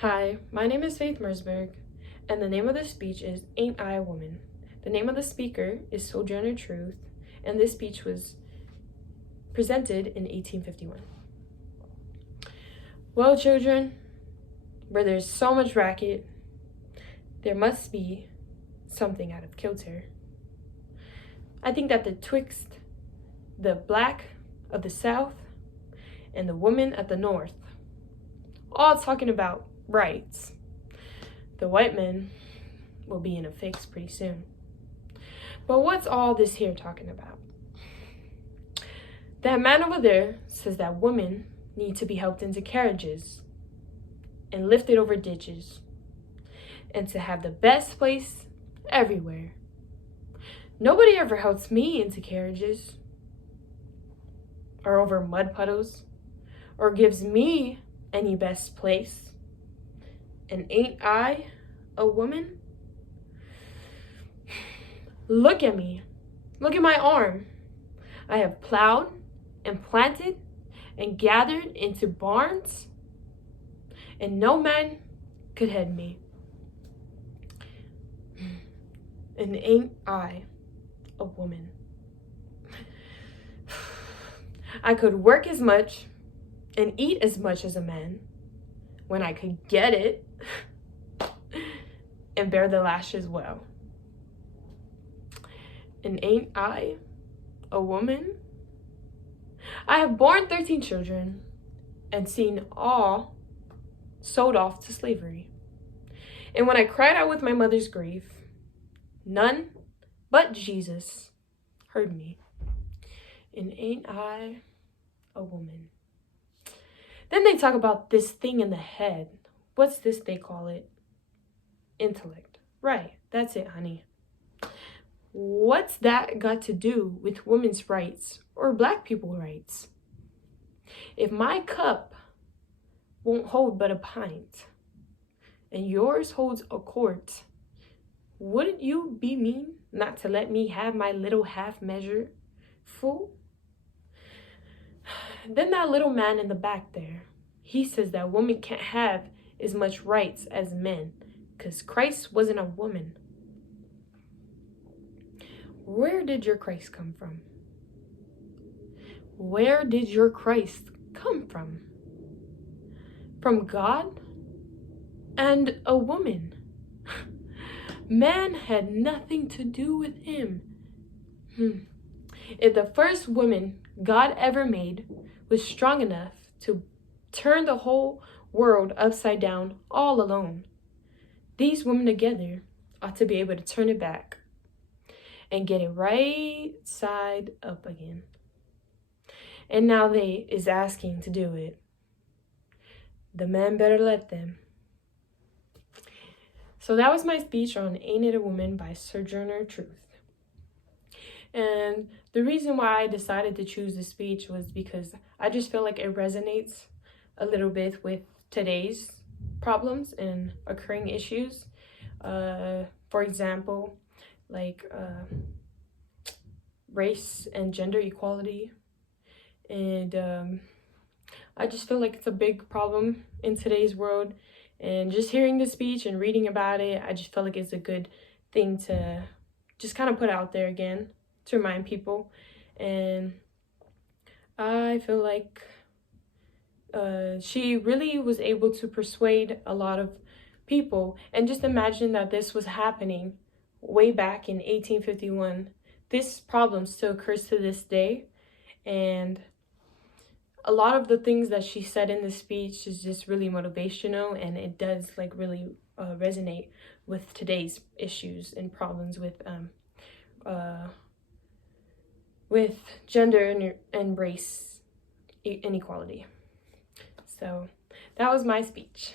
Hi, my name is Faith Mersberg, and the name of this speech is Ain't I a Woman? The name of the speaker is Sojourner Truth, and this speech was presented in 1851. Well, children, where there's so much racket, there must be something out of kilter. I think that betwixt the black of the South and the woman of the North, all talking about rights, the white men will be in a fix pretty soon. But what's all this here talking about? That man over there says that women need to be helped into carriages and lifted over ditches and to have the best place everywhere. Nobody ever helps me into carriages or over mud puddles or gives me any best place. And ain't I a woman? Look at me. Look at my arm. I have plowed and planted and gathered into barns, and no man could head me. And ain't I a woman? I could work as much and eat as much as a man when I could get it and bear the lash as well. And ain't I a woman? I have borne 13 children and seen all sold off to slavery. And when I cried out with my mother's grief, none but Jesus heard me. And ain't I a woman? Then they talk about this thing in the head. What's this they call it? Intellect. Right, that's it, honey. What's that got to do with women's rights or black people's rights? If my cup won't hold but a pint and yours holds a quart, wouldn't you be mean not to let me have my little half measure full? Then that little man in the back there, he says that women can't have as much rights as men because Christ wasn't a woman. Where did your Christ come from? Where did your Christ come from? From God and a woman. Man had nothing to do with him. If the first woman God ever made was strong enough to turn the whole world upside down all alone, these women together ought to be able to turn it back and get it right side up again. And now they is asking to do it. The men better let them. So that was my speech on Ain't It a Woman by Sojourner Truth. And the reason why I decided to choose this speech was because I just feel like it resonates a little bit with today's problems and occurring issues. For example, like race and gender equality. And I just feel like it's a big problem in today's world. And just hearing the speech and reading about it, I just feel like it's a good thing to just kind of put out there again to remind people. And I feel like she really was able to persuade a lot of people. And just imagine that this was happening way back in 1851. This problem still occurs to this day. And a lot of the things that she said in the speech is just really motivational, and it does like really resonate with today's issues and problems with gender and race inequality. So that was my speech.